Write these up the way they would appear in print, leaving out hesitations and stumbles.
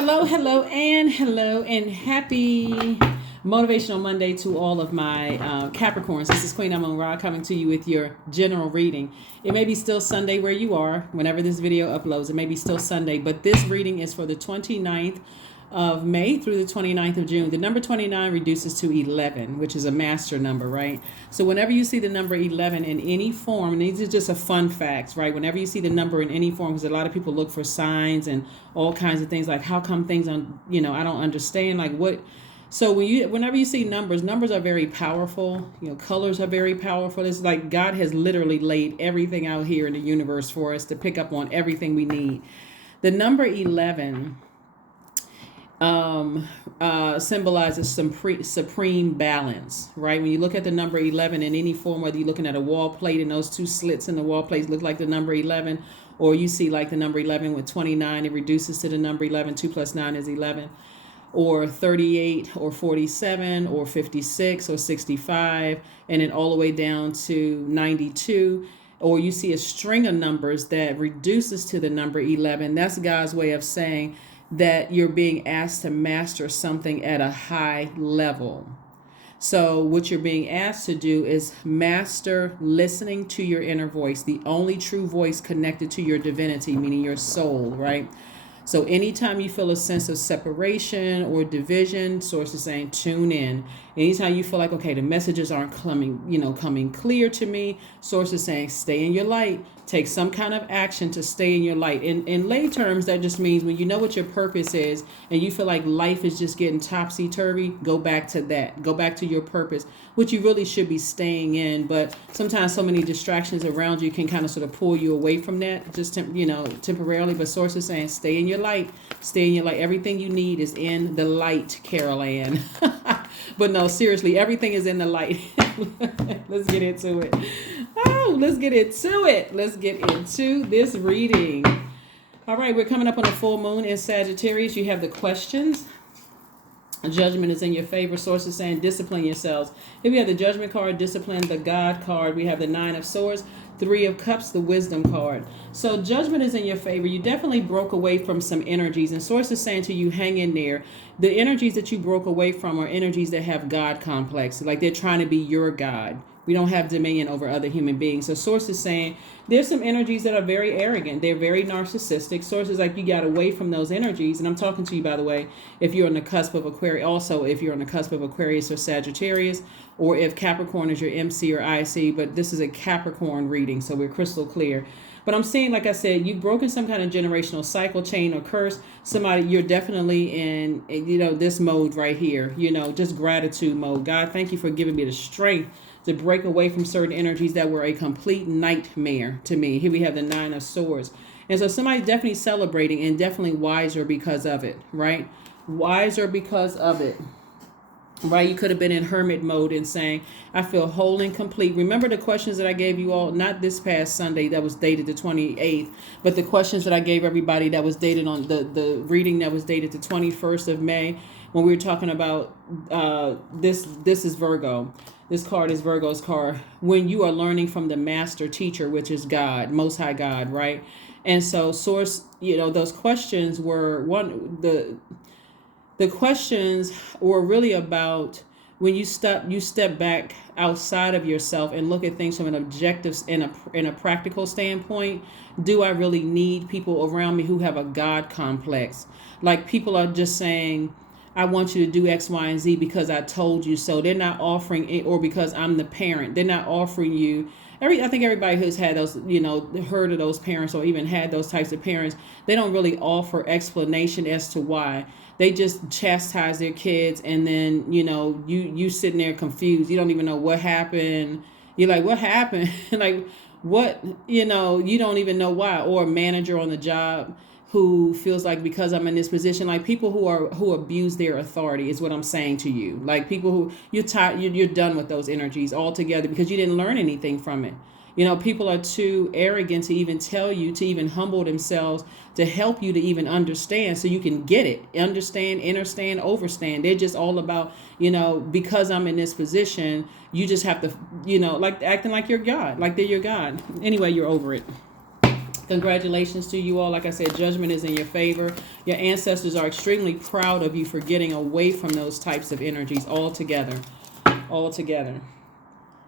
Hello, and happy Motivational Monday to all of my Capricorns. This is Queen Amun Ra coming to you with your general reading. It may be still Sunday where you are, whenever this video uploads. It may be still Sunday, but this reading is for the 29th of May through the 29th of June. The number 29 reduces to 11, which is a master number, right? So whenever you see the number 11 in any form, and these are just a fun facts, right? Whenever you see the number in any form, because a lot of people look for signs and all kinds of things, like how come things on, I don't understand, like what. So whenever you see numbers are very powerful. Colors are very powerful. It's like God has literally laid everything out here in the universe for us to pick up on everything we need. The number 11 symbolizes supreme balance, right? When you look at the number 11 in any form, whether you're looking at a wall plate and those two slits in the wall plate look like the number 11, or you see like the number 11 with 29, it reduces to the number 11. 2 plus 9 is 11. Or 38 or 47 or 56 or 65, and then all the way down to 92. Or you see a string of numbers that reduces to the number 11. That's God's way of saying that you're being asked to master something at a high level. So what you're being asked to do is master listening to your inner voice, the only true voice connected to your divinity, meaning your soul, right? So anytime you feel a sense of separation or division, Source is saying tune in. Anytime you feel like, okay, the messages aren't coming clear to me, Source is saying stay in your light. Take some kind of action to stay in your light. In lay terms, that just means when you know what your purpose is and you feel like life is just getting topsy-turvy, go back to that. Go back to your purpose, which you really should be staying in. But sometimes so many distractions around you can kind of sort of pull you away from that, just temporarily. But Source is saying stay in your light. Stay in your light. Everything you need is in the light, Carol Ann. But no, seriously, everything is in the light. Let's get into it. Let's get into it. Let's get into this reading. All right, we're coming up on a full moon in Sagittarius. You have the questions. Judgment is in your favor. Source is saying discipline yourselves. Here we have the Judgment card, discipline, the God card. We have the 9 of Swords, 3 of Cups, the Wisdom card. So Judgment is in your favor. You definitely broke away from some energies. And Source is saying to you, hang in there. The energies that you broke away from are energies that have God complex. Like they're trying to be your God. We don't have dominion over other human beings. So Source is saying there's some energies that are very arrogant. They're very narcissistic. Source is like you got away from those energies. And I'm talking to you, by the way, if you're on the cusp of Aquarius. Also, if you're on the cusp of Aquarius or Sagittarius, or if Capricorn is your MC or IC. But this is a Capricorn reading, so we're crystal clear. But I'm saying, like I said, you've broken some kind of generational cycle, chain, or curse. Somebody, you're definitely in, this mode right here, just gratitude mode. God, thank you for giving me the strength to break away from certain energies that were a complete nightmare to me. Here we have the 9 of Swords. And so somebody's definitely celebrating and definitely wiser because of it, right? Wiser because of it. Right, you could have been in hermit mode and saying, I feel whole and complete. Remember the questions that I gave you all, not this past Sunday that was dated the 28th, but the questions that I gave everybody that was dated on the reading that was dated the 21st of May, when we were talking about this is Virgo. This card is Virgo's card. When you are learning from the master teacher, which is God, Most High God, right? And so Source, those questions were the questions were really about when you step back outside of yourself and look at things from an objective in a practical standpoint. Do I really need people around me who have a God complex? Like people are just saying, I want you to do X, Y, and Z because I told you so. They're not offering it, or because I'm the parent. They're not offering you. I think everybody who's had those, heard of those parents or even had those types of parents, they don't really offer explanation as to why. They just chastise their kids, and then, you sitting there confused. You don't even know what happened. You're like, what happened? Like, what, you don't even know why. Or a manager on the job who feels like because I'm in this position, like people who abuse their authority is what I'm saying to you. Like people who you're done with those energies altogether because you didn't learn anything from it. People are too arrogant to even tell you, to even humble themselves, to help you to even understand so you can get it. Understand, understand, overstand. They're just all about, because I'm in this position, you just have to, like acting like you're God, like they're your God. Anyway, you're over it. Congratulations to you all. Like I said, judgment is in your favor. Your ancestors are extremely proud of you for getting away from those types of energies altogether. Altogether.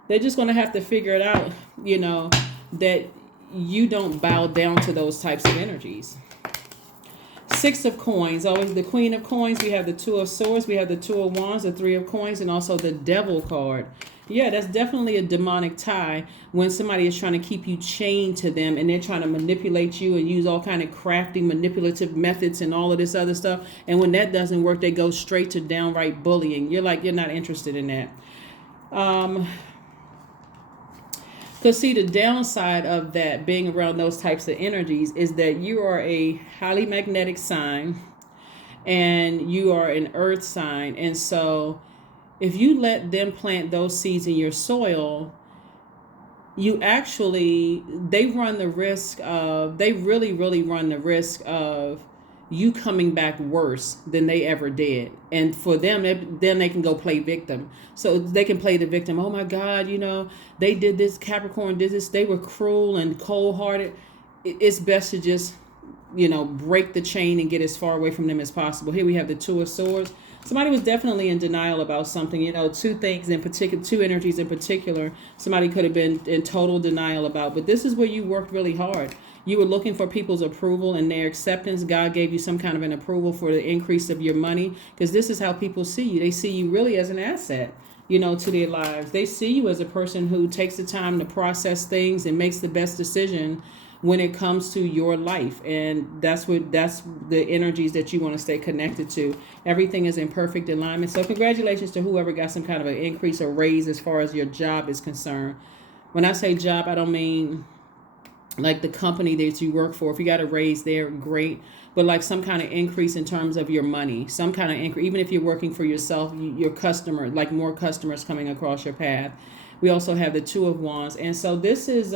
They're just going to have to figure it out, that you don't bow down to those types of energies. Six of coins, always the Queen of coins. We have the Two of swords, we have the Two of wands, the Three of coins, and also the Devil card. Yeah, that's definitely a demonic tie when somebody is trying to keep you chained to them and they're trying to manipulate you and use all kind of crafty manipulative methods and all of this other stuff. And when that doesn't work, they go straight to downright bullying. You're not interested in that. Because see, the downside of that, being around those types of energies, is that you are a highly magnetic sign and you are an earth sign. And so if you let them plant those seeds in your soil, they run the risk of, they really, really run the risk of you coming back worse than they ever did. And for them, then they can go play victim. So they can play the victim. Oh my God, they did this, Capricorn did this, they were cruel and cold-hearted. It's best to just, break the chain and get as far away from them as possible. Here we have the Two of swords. Somebody was definitely in denial about something, two things in particular, two energies in particular, somebody could have been in total denial about. But this is where you worked really hard. You were looking for people's approval and their acceptance. God gave you some kind of an approval for the increase of your money, because this is how people see you. They see you really as an asset, to their lives. They see you as a person who takes the time to process things and makes the best decision when it comes to your life. And that's the energies that you want to stay connected to. Everything is in perfect alignment. So congratulations to whoever got some kind of an increase or raise as far as your job is concerned. When I say job, I don't mean like the company that you work for. If you got a raise there, great. But like some kind of increase in terms of your money, some kind of increase, even if you're working for yourself, your customer, like more customers coming across your path. We also have the Two of wands. And so this is,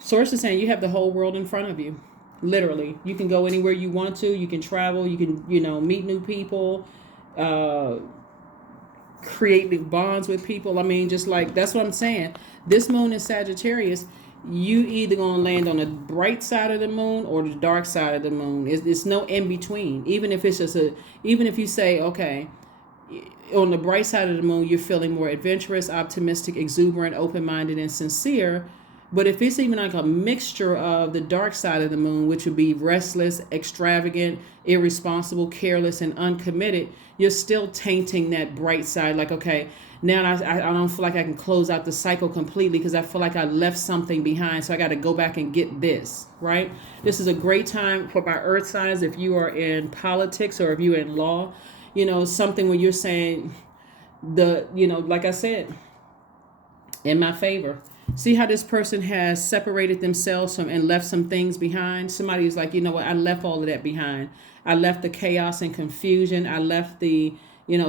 Source is saying you have the whole world in front of you. Literally. You can go anywhere you want to. You can travel. You can, meet new people, create new bonds with people. I mean, just like, that's what I'm saying. This moon in Sagittarius, you either going to land on the bright side of the moon or the dark side of the moon. It's no in between. Even if it's just even if you say, okay, on the bright side of the moon, you're feeling more adventurous, optimistic, exuberant, open-minded, and sincere. But if it's even like a mixture of the dark side of the moon, which would be restless, extravagant, irresponsible, careless, and uncommitted, you're still tainting that bright side. Like, okay, now I don't feel like I can close out the cycle completely because I feel like I left something behind. So I got to go back and get this, right? This is a great time for my earth signs. If you are in politics or if you're in law, something where you're saying like I said, in my favor. See how this person has separated themselves from and left some things behind? Somebody is like, I left all of that behind. I left the chaos and confusion. I left the,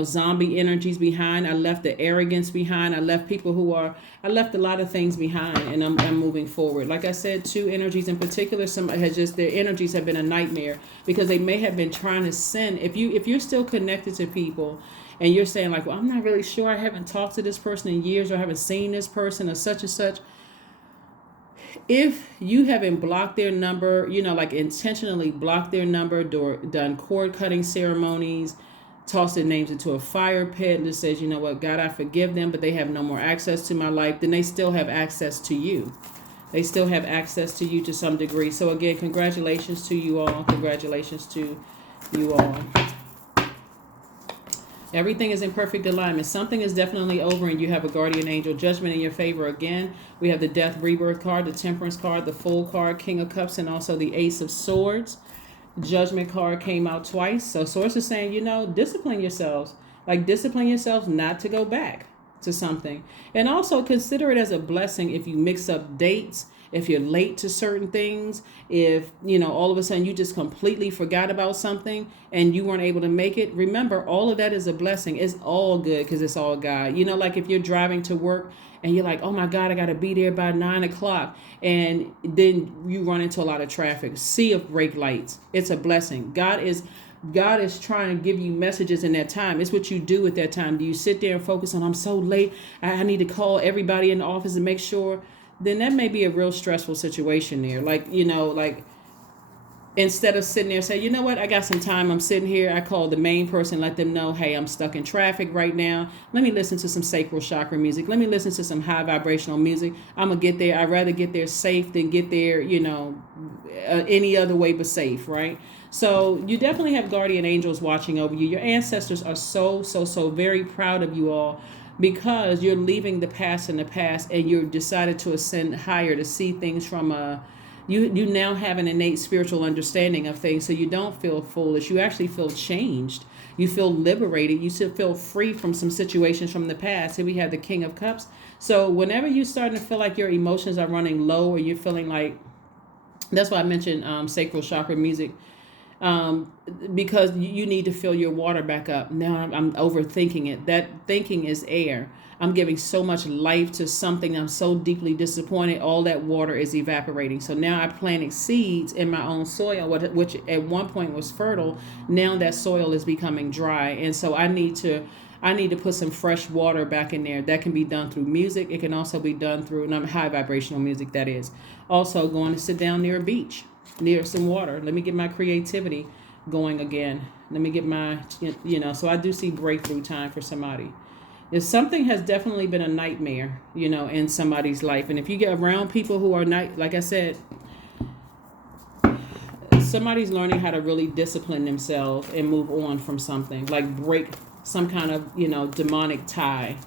zombie energies behind. I left the arrogance behind. I left I left a lot of things behind, and I'm moving forward. Like I said, two energies in particular, somebody has their energies have been a nightmare because they may have been trying to send, if you're still connected to people, and you're saying like, well, I'm not really sure. I haven't talked to this person in years, or I haven't seen this person or such and such. If you haven't blocked their number, like intentionally blocked their number, done cord cutting ceremonies, tossed their names into a fire pit that says, you know what, God, I forgive them, but they have no more access to my life, then they still have access to you. They still have access to you to some degree. So again, congratulations to you all. Congratulations to you all. Everything is in perfect alignment. Something is definitely over and you have a guardian angel. Judgment in your favor again. We have the Death Rebirth card, the Temperance card, the Fool card, King of Cups, and also the Ace of Swords. Judgment card came out twice. So Source is saying, discipline yourselves. Like discipline yourselves not to go back to something. And also consider it as a blessing if you mix up dates, if you're late to certain things, if, all of a sudden you just completely forgot about something and you weren't able to make it. Remember, all of that is a blessing. It's all good because it's all God. Like if you're driving to work and you're like, oh my God, I got to be there by 9:00. And then you run into a lot of traffic, sea of brake lights. It's a blessing. God is trying to give you messages in that time. It's what you do at that time. Do you sit there and focus on, I'm so late, I need to call everybody in the office and make sure? then that may be a real stressful situation there. Like, like, instead of sitting there saying, you know what, I got some time, I'm sitting here, I call the main person, let them know, hey, I'm stuck in traffic right now. Let me listen to some sacral chakra music. Let me listen to some high vibrational music. I'm going to get there. I'd rather get there safe than get there, any other way but safe, right? So you definitely have guardian angels watching over you. Your ancestors are so very proud of you all, because you're leaving the past in the past and you're decided to ascend higher, to see things from you now have an innate spiritual understanding of things, so you don't feel foolish. You actually feel changed. You feel liberated. You still feel free from some situations from the past. Here we have the King of Cups. So whenever you're starting to feel like your emotions are running low, or you're feeling like, that's why I mentioned sacral chakra music, because you need to fill your water back up. Now I'm overthinking it. That thinking is air. I'm giving so much life to something. I'm so deeply disappointed. All that water is evaporating. So now I planted seeds in my own soil, which at one point was fertile. Now that soil is becoming dry. And so I need to put some fresh water back in there. That can be done through music. It can also be done through high vibrational music, that is. Also going to sit down near a beach, near some water. Let me get my creativity going again. Let me get my, so I do see breakthrough time for somebody. If something has definitely been a nightmare, in somebody's life. And if you get around people who are not, like I said, somebody's learning how to really discipline themselves and move on from something, like break some kind of, demonic tie.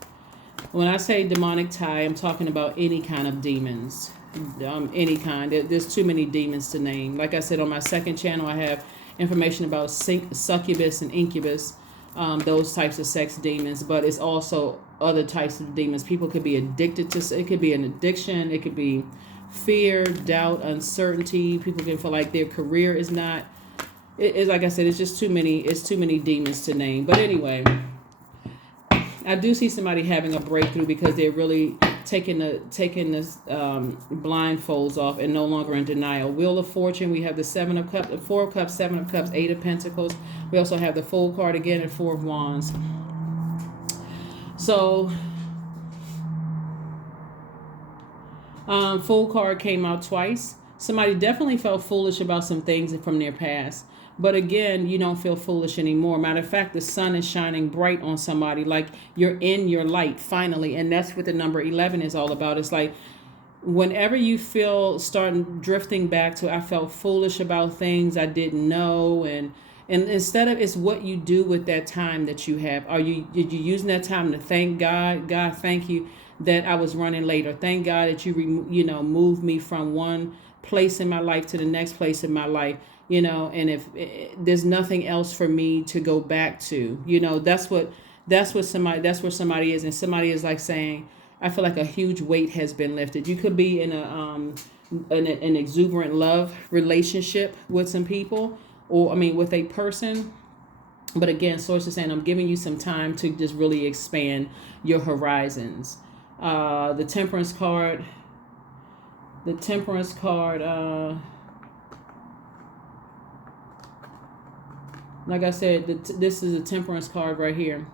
When I say demonic tie, I'm talking about any kind of demons, any kind. There's too many demons to name. Like I said, on my second channel, I have information about succubus and incubus. Those types of sex demons, but it's also other types of demons. People could be addicted to, it could be an addiction, it could be fear, doubt, uncertainty. People can feel like their career is not, it's like I said, it's just too many demons to name. But anyway, I do see somebody having a breakthrough because they're really taking the blindfolds off and no longer in denial. Wheel of Fortune, we have the 7 of Cups, 4 of Cups, 7 of Cups, 8 of Pentacles. We also have the Fool card again and 4 of Wands. So, Fool card came out twice. Somebody definitely felt foolish about some things from their past. But again, you don't feel foolish anymore. Matter of fact, the sun is shining bright on somebody, like you're in your light finally. And that's what the number 11 is all about. It's like whenever you feel starting drifting back to, I felt foolish about things I didn't know. And instead of, it's what you do with that time that you have. Did you using that time to thank God? God, thank you that I was running late. Or thank God that you moved me from one place in my life to the next place in my life. And if there's nothing else for me to go back to, that's where somebody is. And somebody is like saying, I feel like a huge weight has been lifted. You could be in an exuberant love relationship with some people, or with a person. But again, source is saying, I'm giving you some time to just really expand your horizons. The Temperance card, like I said, this is a Temperance card right here.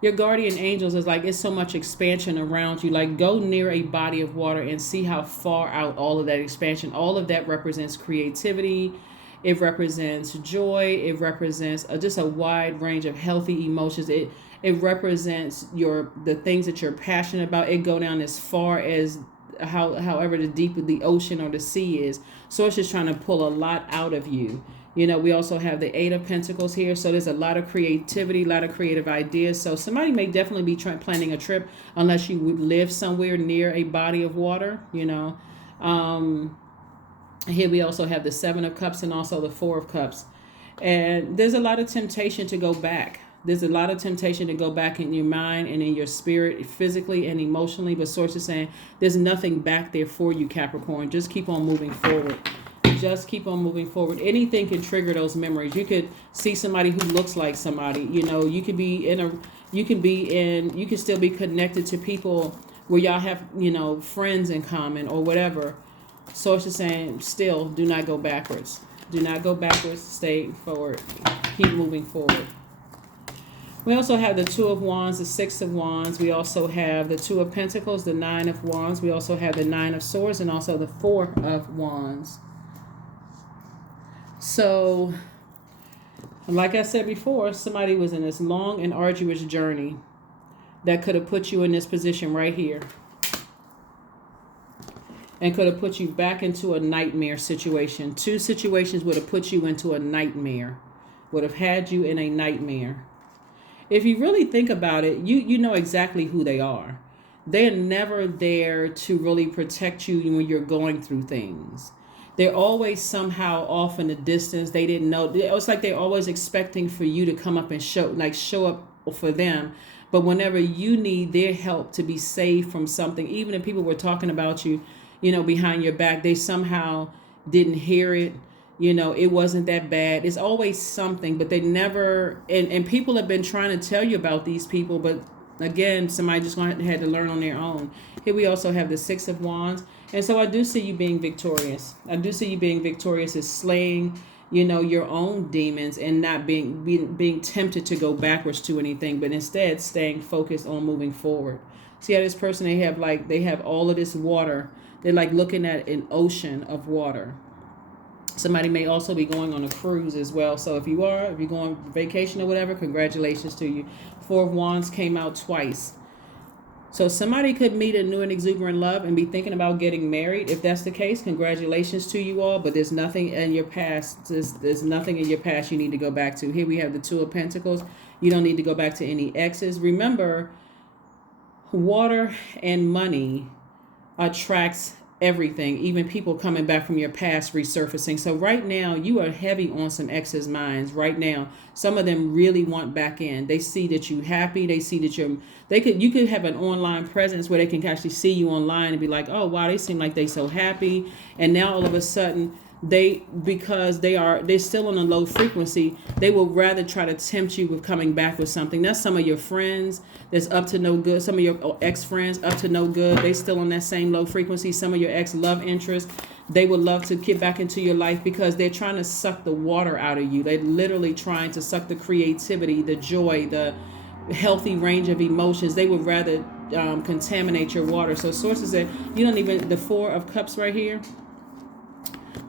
Your guardian angels is like, it's so much expansion around you. Like, go near a body of water and see how far out all of that expansion, all of that represents creativity. It represents joy. It represents just a wide range of healthy emotions. It represents the things that you're passionate about. It go down as far as however the deeper the ocean or the sea is. So it's just trying to pull a lot out of you. We also have the 8 of Pentacles here. So there's a lot of creativity, a lot of creative ideas. So somebody may definitely be planning a trip, unless you would live somewhere near a body of water, Here we also have the 7 of Cups and also the 4 of Cups. And there's a lot of temptation to go back. There's a lot of temptation to go back in your mind and in your spirit, physically and emotionally. But source is saying there's nothing back there for you, Capricorn. Just keep on moving forward. Just keep on moving forward. Anything can trigger those memories. You could see somebody who looks like somebody. You can still be connected to people where y'all have, friends in common or whatever. Source is saying, still, do not go backwards. Do not go backwards. Stay forward. Keep moving forward. We also have the Two of Wands, the Six of Wands. We also have the Two of Pentacles, the Nine of Wands. We also have the Nine of Swords and also the Four of Wands. So, like I said before, somebody was in this long and arduous journey that could have put you in this position right here. And could have put you back into a nightmare situation. Two situations would have put you into a nightmare. Would have had you in a nightmare. If you really think about it, you know exactly who they are. They're never there to really protect you when you're going through things. They're always somehow off in the distance. They didn't know. It's like they're always expecting for you to come up and show up for them. But whenever you need their help to be saved from something, even if people were talking about you, behind your back, they somehow didn't hear it. It wasn't that bad. It's always something, but they never, and people have been trying to tell you about these people, but again, somebody just had to learn on their own. Here we also have the Six of Wands. And so I do see you being victorious. I do see you being victorious is slaying, your own demons and not being tempted to go backwards to anything, but instead staying focused on moving forward. See how this person, they have all of this water. They're like looking at an ocean of water. Somebody may also be going on a cruise as well. So if you're going on vacation or whatever, congratulations to you. Four of Wands came out twice. So somebody could meet a new and exuberant love and be thinking about getting married. If that's the case, congratulations to you all. But there's nothing in your past. There's nothing in your past you need to go back to. Here we have the Two of Pentacles. You don't need to go back to any exes. Remember, water and money attracts everything, even people coming back from your past resurfacing. So right now you are heavy on some exes' minds right now. Some of them really want back in. They see that you happy. They see that you could have an online presence where they can actually see you online and be like, oh wow, they seem like they so happy. And now all of a sudden because they're still on a low frequency, they will rather try to tempt you with coming back with something. That's some of your friends that's up to no good. Some of your ex-friends up to no good. They still on that same low frequency. Some of your ex-love interests, they would love to get back into your life because they're trying to suck the water out of you. They're literally trying to suck the creativity, the joy, the healthy range of emotions. They would rather contaminate your water. So sources that the Four of Cups right here.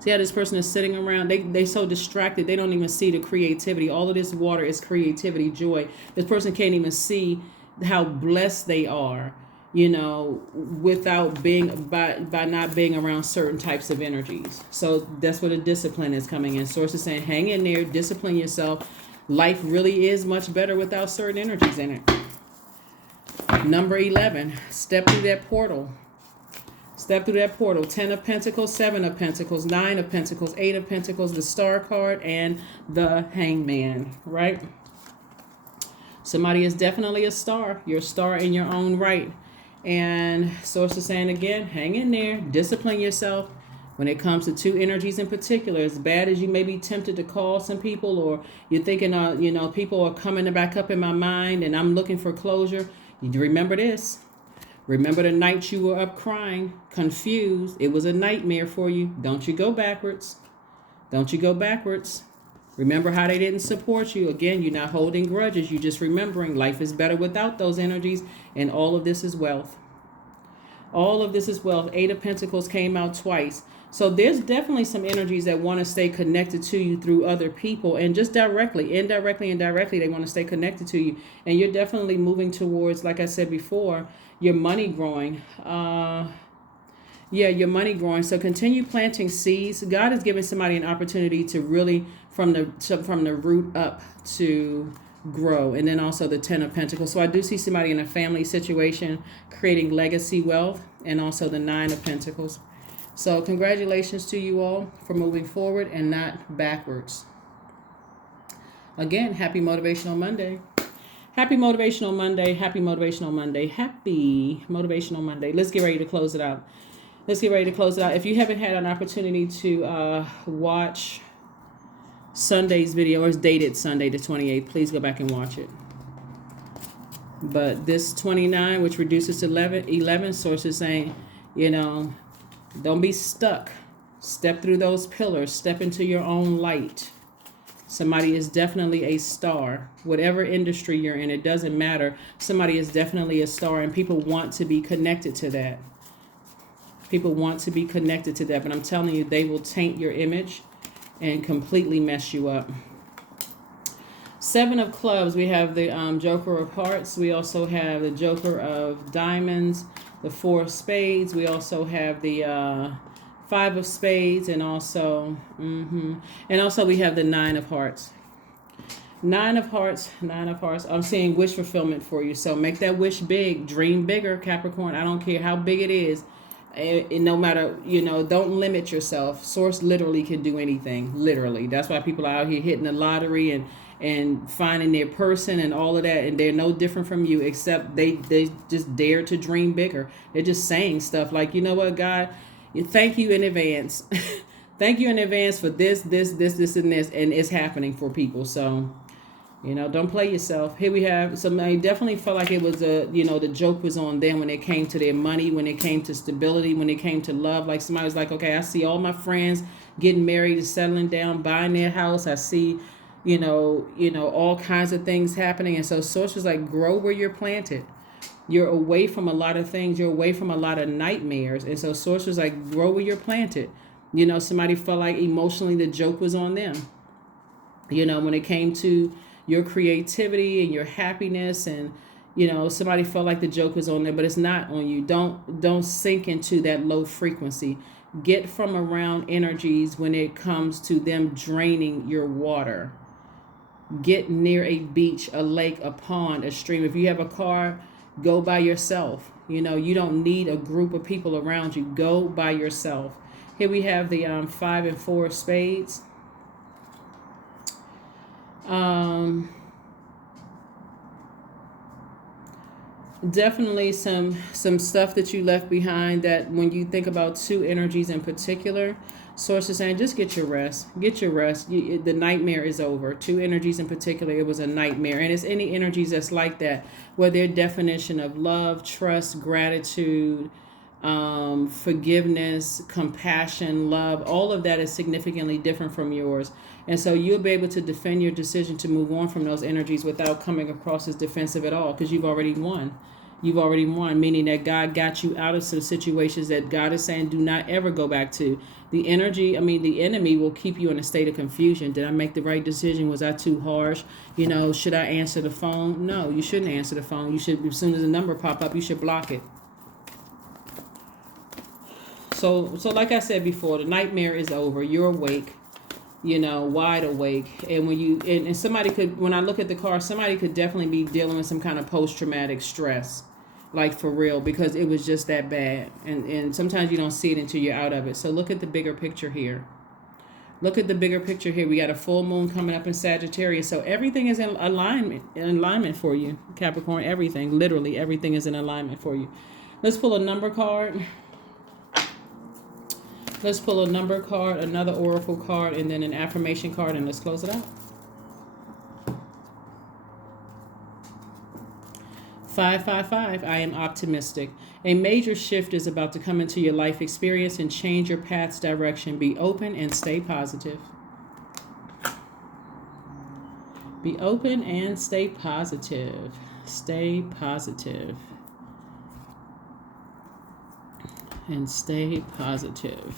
See how this person is sitting around? They so distracted. They don't even see the creativity. All of this water is creativity, joy. This person can't even see how blessed they are, without by not being around certain types of energies. So that's where the discipline is coming in. Source is saying, hang in there, discipline yourself. Life really is much better without certain energies in it. Number 11, step through that portal. Step through that portal. 10 of Pentacles, 7 of Pentacles, 9 of Pentacles, 8 of Pentacles, the Star card, and the Hangman, right? Somebody is definitely a star. You're a star in your own right. And source is saying again, hang in there, discipline yourself. When it comes to two energies in particular, as bad as you may be tempted to call some people, or you're thinking, people are coming back up in my mind and I'm looking for closure, you remember this. Remember the night you were up crying, confused. It was a nightmare for you. Don't you go backwards. Don't you go backwards. Remember how they didn't support you. Again, you're not holding grudges. You're just remembering life is better without those energies. And all of this is wealth. All of this is wealth. 8 of Pentacles came out twice. So there's definitely some energies that want to stay connected to you through other people, and just indirectly, they want to stay connected to you. And you're definitely moving towards, like I said before, your money growing. Your money growing. So continue planting seeds. God is giving somebody an opportunity to really from the root up to grow. And then also the 10 of Pentacles. So I do see somebody in a family situation creating legacy wealth, and also the 9 of Pentacles. So congratulations to you all for moving forward and not backwards. Again, happy Motivational Monday. Happy Motivational Monday. Happy Motivational Monday. Happy Motivational Monday. Let's get ready to close it out. If you haven't had an opportunity to watch Sunday's video, or it's dated Sunday the 28th, please go back and watch it. But this 29, which reduces to 11, sources saying, don't be stuck. Step through those pillars. Step into your own light. Somebody is definitely a star. Whatever industry you're in, it doesn't matter. Somebody is definitely a star, and people want to be connected to that. People want to be connected to that, but I'm telling you, they will taint your image and completely mess you up. Seven of Clubs, we have the Joker of Hearts. We also have the Joker of Diamonds, the Four of Spades. We also have the Five of Spades, and also we have the Nine of Hearts. Nine of Hearts. I'm seeing wish fulfillment for you. So make that wish big. Dream bigger, Capricorn. I don't care how big it is. No matter, don't limit yourself. Source literally can do anything. Literally. That's why people are out here hitting the lottery and finding their person and all of that. And they're no different from you, except they just dare to dream bigger. They're just saying stuff like, you know what, God, thank you in advance. Thank you in advance for this, and this. And it's happening for people. So, don't play yourself. Here we have somebody definitely felt like it was the joke was on them when it came to their money, when it came to stability, when it came to love. Like somebody was like, okay, I see all my friends getting married, settling down, buying their house. I see, all kinds of things happening. And so Source was like, grow where you're planted. You're away from a lot of things. You're away from a lot of nightmares. And so Source was like, grow where you're planted. Somebody felt like emotionally the joke was on them. When it came to your creativity and your happiness, and somebody felt like the joke was on there, but it's not on you. Don't sink into that low frequency. Get from around energies when it comes to them draining your water. Get near a beach, a lake, a pond, a stream. If you have a car, go by yourself. You don't need a group of people around you. Go by yourself. Here we have the 5 and 4 of spades. Definitely some stuff that you left behind, that when you think about two energies in particular, Source is saying just get your rest. The nightmare is over. Two energies in particular, it was a nightmare. And it's any energies that's like that, where their definition of love, trust, gratitude, forgiveness, compassion, love, all of that is significantly different from yours. And so you'll be able to defend your decision to move on from those energies without coming across as defensive at all, because you've already won. You've already won, meaning that God got you out of some situations that God is saying do not ever go back to. The enemy will keep you in a state of confusion. Did I make the right decision? Was I too harsh? Should I answer the phone? No, you shouldn't answer the phone. You should, as soon as the number pop up, you should block it. So like I said before, the nightmare is over. You're awake, wide awake. And and somebody could, when I look at the car, somebody could definitely be dealing with some kind of post-traumatic stress, like for real, because it was just that bad. And sometimes you don't see it until you're out of it. So look at the bigger picture here. We got a full moon coming up in Sagittarius. So everything is in alignment for you, Capricorn. Everything, literally everything is in alignment for you. Let's pull a number card. Let's pull a number card, another oracle card, and then an affirmation card, and let's close it out. 555, I am optimistic. A major shift is about to come into your life experience and change your path's direction. Be open and stay positive. Be open and stay positive. Stay positive. And stay positive.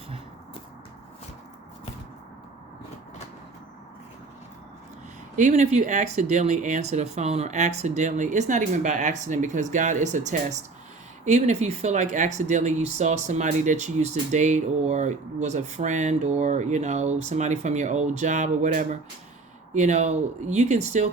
Even if you accidentally answer the phone, or accidentally, it's not even about accident, because God, it's a test. Even if you feel like accidentally you saw somebody that you used to date, or was a friend, or somebody from your old job or whatever, you can still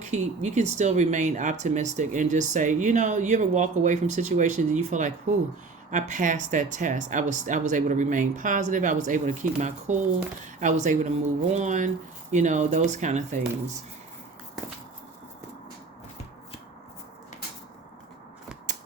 remain optimistic and just say, you ever walk away from situations and you feel like, whew, I passed that test. I was able to remain positive. I was able to keep my cool. I was able to move on. Those kind of things.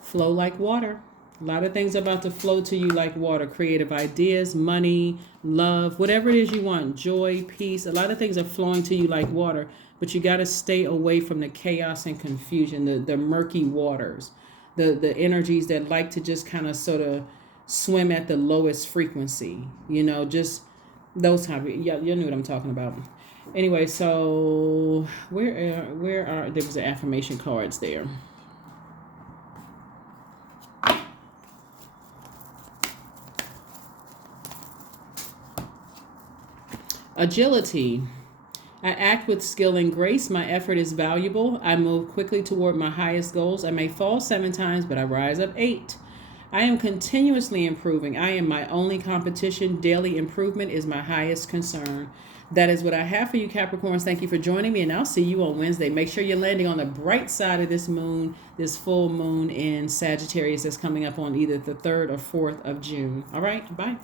Flow like water. A lot of things are about to flow to you like water. Creative ideas, money, love, whatever it is you want. Joy, peace. A lot of things are flowing to you like water. But you got to stay away from the chaos and confusion, the murky waters. The energies that like to just kind of sort of swim at the lowest frequency, just those type of, you know what I'm talking about. Anyway, so where are there was the affirmation cards there. Agility. I act with skill and grace. My effort is valuable. I move quickly toward my highest goals. I may fall 7 times, but I rise up 8. I am continuously improving. I am my only competition. Daily improvement is my highest concern. That is what I have for you, Capricorns. Thank you for joining me, and I'll see you on Wednesday. Make sure you're landing on the bright side of this moon, this full moon in Sagittarius that's coming up on either the 3rd or 4th of June. All right, bye.